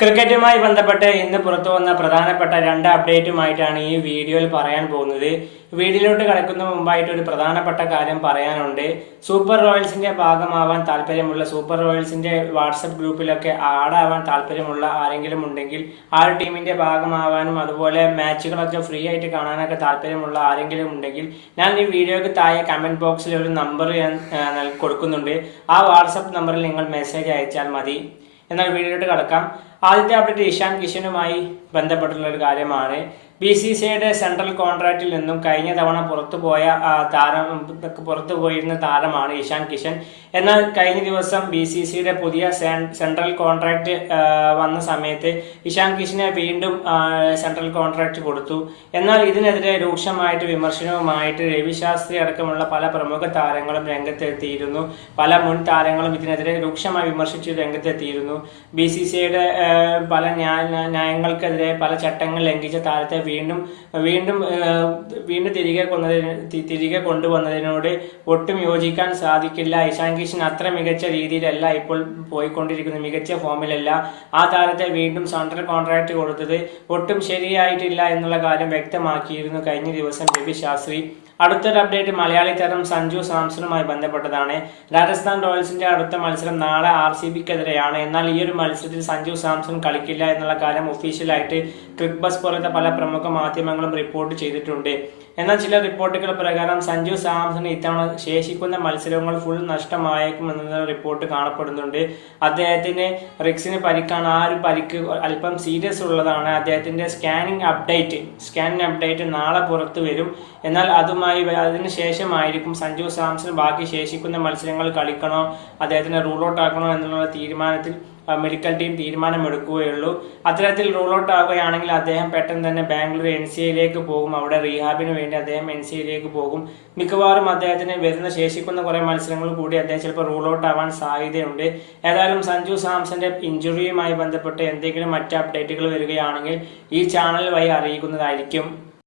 ക്രിക്കറ്റുമായി ബന്ധപ്പെട്ട് ഇന്ന് പുറത്തു വന്ന പ്രധാനപ്പെട്ട രണ്ട് അപ്ഡേറ്റുമായിട്ടാണ് ഈ വീഡിയോയിൽ പറയാൻ പോകുന്നത്. വീഡിയോയിലോട്ട് കടക്കുന്ന മുമ്പായിട്ട് ഒരു പ്രധാനപ്പെട്ട കാര്യം പറയാനുണ്ട്. സൂപ്പർ റോയൽസിന്റെ ഭാഗമാവാൻ താല്പര്യമുള്ള സൂപ്പർ റോയൽസിന്റെ വാട്സപ്പ് ഗ്രൂപ്പിലൊക്കെ ആഡാവാൻ താല്പര്യമുള്ള ആരെങ്കിലും ഉണ്ടെങ്കിൽ, ആ ഒരു ടീമിന്റെ ഭാഗമാവാനും അതുപോലെ മാച്ചുകളൊക്കെ ഫ്രീ ആയിട്ട് കാണാനൊക്കെ താല്പര്യമുള്ള ആരെങ്കിലും ഉണ്ടെങ്കിൽ, ഞാൻ ഈ വീഡിയോക്ക് താഴെ കമന്റ് ബോക്സിൽ ഒരു നമ്പർ ഞാൻ കൊടുക്കുന്നുണ്ട്. ആ വാട്സപ്പ് നമ്പറിൽ നിങ്ങൾ മെസ്സേജ് അയച്ചാൽ മതി. എന്നാൽ വീഡിയോയിലോട്ട് കടക്കാം. ആദ്യത്തെ അപ്ഡേറ്റ് ഇഷാൻ കിഷനുമായി ബന്ധപ്പെട്ടുള്ള ഒരു കാര്യമാണ്. BCCIയുടെ സെൻട്രൽ കോൺട്രാക്റ്റിൽ നിന്നും കഴിഞ്ഞ തവണ പുറത്തു പോയിരുന്ന താരമാണ് ഇഷാൻ കിഷൻ. എന്നാൽ കഴിഞ്ഞ ദിവസം BCCIയുടെ പുതിയ സെൻട്രൽ കോൺട്രാക്റ്റ് വന്ന സമയത്ത് ഇഷാൻ കിഷനെ വീണ്ടും സെൻട്രൽ കോൺട്രാക്റ്റ് കൊടുത്തു. എന്നാൽ ഇതിനെതിരെ രൂക്ഷമായിട്ട് വിമർശനവുമായിട്ട് രവി ശാസ്ത്രി അടക്കമുള്ള പല പ്രമുഖ താരങ്ങളും രംഗത്തെത്തിയിരുന്നു. പല മുൻ താരങ്ങളും ഇതിനെതിരെ രൂക്ഷമായി വിമർശിച്ച് രംഗത്തെത്തിയിരുന്നു. BCCIയുടെ പല ന്യായങ്ങൾക്കെതിരെ, പല ചട്ടങ്ങൾ ലംഘിച്ച താരത്തെ വീണ്ടും തിരികെ കൊണ്ടുവന്നതിനോട് ഒട്ടും യോജിക്കാൻ സാധിക്കില്ല. ഇഷാൻ കിഷൻ അത്ര മികച്ച രീതിയിലല്ല ഇപ്പോൾ പോയിക്കൊണ്ടിരിക്കുന്നത്, മികച്ച ഫോമിലല്ല. ആ താരത്തെ വീണ്ടും സെൻട്രൽ കോൺട്രാക്ട് കൊടുത്തത് ഒട്ടും ശരിയായിട്ടില്ല എന്നുള്ള കാര്യം വ്യക്തമാക്കിയിരുന്നു കഴിഞ്ഞ ദിവസം രവി ശാസ്ത്രി. അടുത്തൊരു അപ്ഡേറ്റ് മലയാളി താരം സഞ്ജു സാംസണുമായി ബന്ധപ്പെട്ടതാണ്. രാജസ്ഥാൻ റോയൽസിന്റെ അടുത്ത മത്സരം നാളെ RCBക്കെതിരെയാണ്. എന്നാൽ ഈ ഒരു മത്സരത്തിൽ സഞ്ജു സാംസൺ കളിക്കില്ല എന്നുള്ള കാര്യം ഒഫീഷ്യലായിട്ട് ക്രിക്ബസ് പോലത്തെ പല പ്രമുഖ മാധ്യമങ്ങളും റിപ്പോർട്ട് ചെയ്തിട്ടുണ്ട്. എന്നാൽ ചില റിപ്പോർട്ടുകൾ പ്രകാരം സഞ്ജു സാംസണ് ഇത്തവണ ശേഷിക്കുന്ന മത്സരങ്ങൾ ഫുൾ നഷ്ടമായേക്കും എന്ന റിപ്പോർട്ട് കാണപ്പെടുന്നുണ്ട്. അദ്ദേഹത്തിന് റിക്സിന് പരിക്കാണ്. ആ ഒരു പരിക്ക് അല്പം സീരിയസ് ഉള്ളതാണ്. അദ്ദേഹത്തിന്റെ സ്കാനിങ് അപ്ഡേറ്റ് നാളെ പുറത്തു വരും. എന്നാൽ അതിന് ശേഷമായിരിക്കും സഞ്ജു സാംസൺ ബാക്കി ശേഷിക്കുന്ന മത്സരങ്ങൾ കളിക്കണോ, അദ്ദേഹത്തിന് റൂൾ ഔട്ട് ആക്കണോ എന്നുള്ള തീരുമാനത്തിൽ മെഡിക്കൽ ടീം തീരുമാനമെടുക്കുകയുള്ളൂ. അത്തരത്തിൽ റൂൾ ഔട്ട് ആവുകയാണെങ്കിൽ അദ്ദേഹം പെട്ടെന്ന് തന്നെ ബാംഗ്ലൂർ NCAയിലേക്ക് പോകും. അവിടെ റീഹാബിന് വേണ്ടി അദ്ദേഹം NCAയിലേക്ക് പോകും. മിക്കവാറും അദ്ദേഹത്തിന് വരുന്ന ശേഷിക്കുന്ന കുറെ മത്സരങ്ങൾ കൂടി അദ്ദേഹം ചിലപ്പോൾ റൂൾ ഔട്ട് ആവാൻ സാധ്യതയുണ്ട്. ഏതായാലും സഞ്ജു സാംസന്റെ ഇഞ്ചുറിയുമായി ബന്ധപ്പെട്ട് എന്തെങ്കിലും മറ്റ് അപ്ഡേറ്റുകൾ വരികയാണെങ്കിൽ ഈ ചാനൽ വഴി അറിയിക്കുന്നതായിരിക്കും.